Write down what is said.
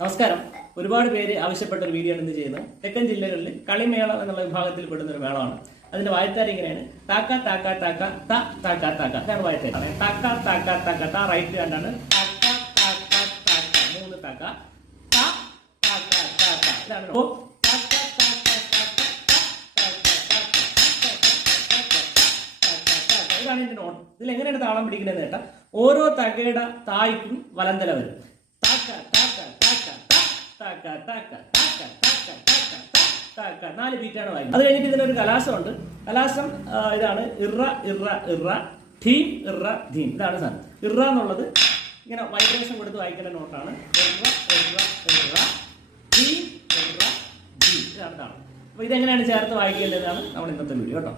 നമസ്കാരം. ഒരുപാട് പേര് ആവശ്യപ്പെട്ട ഒരു വീഡിയോ ആണ് ഇന്ന് ചെയ്യുന്നത്. തെക്കൻ ജില്ലകളിൽ കളിമേള എന്നുള്ള വിഭാഗത്തിൽ പെടുന്ന ഒരു മേളമാണ്. അതിന്റെ വായത്താരി ഇങ്ങനെയാണ്: താക്ക താക്ക താക്ക ത താക്ക താക്ക. അതാണ് വായത്താരി. താക്ക താക്ക താക്ക ത റൈറ്റ് കണ്ടാണ്. താക്ക താക്ക താക്ക മൂന്ന് താക്ക ത താക്ക താക്ക. ഇതാണ് ഇതാണ് ഇതിന്റെ നോട്ട്. ഇതിൽ എങ്ങനെയാണ് താളം പിടിക്കുന്നത് കേട്ടാ, ഓരോ തകയുടെ തായ്ക്കും വലന്തല വരും. താക്ക താക്ക താക്ക താക്ക താക്ക താക്ക താക്ക താക്ക 4 ബീറ്റാണ് വായിക്കുന്നത്. അത് കഴിഞ്ഞിട്ട് ഇതിനൊരു കലാശമുണ്ട്. കലാശം ഇതാണ്: ഇറ ഇറ ഇറ ധീം ഇറ ധീം. ഇതാണ് സാധനം. ഇറ എന്നുള്ളത് ഇങ്ങനെ വൈബ്രേഷൻ കൊടുത്ത് വായിക്കേണ്ട നോട്ടാണ്. ഇറ ഇറ ഇറ ധീം ഇറ ധീം. ഇതാണ് താളം. അപ്പൊ ഇതെങ്ങനെയാണ് ചേർത്ത് വായിക്കേണ്ടതാണ് നമ്മൾ ഇന്നത്തെ വീഡിയോ കേട്ടോ.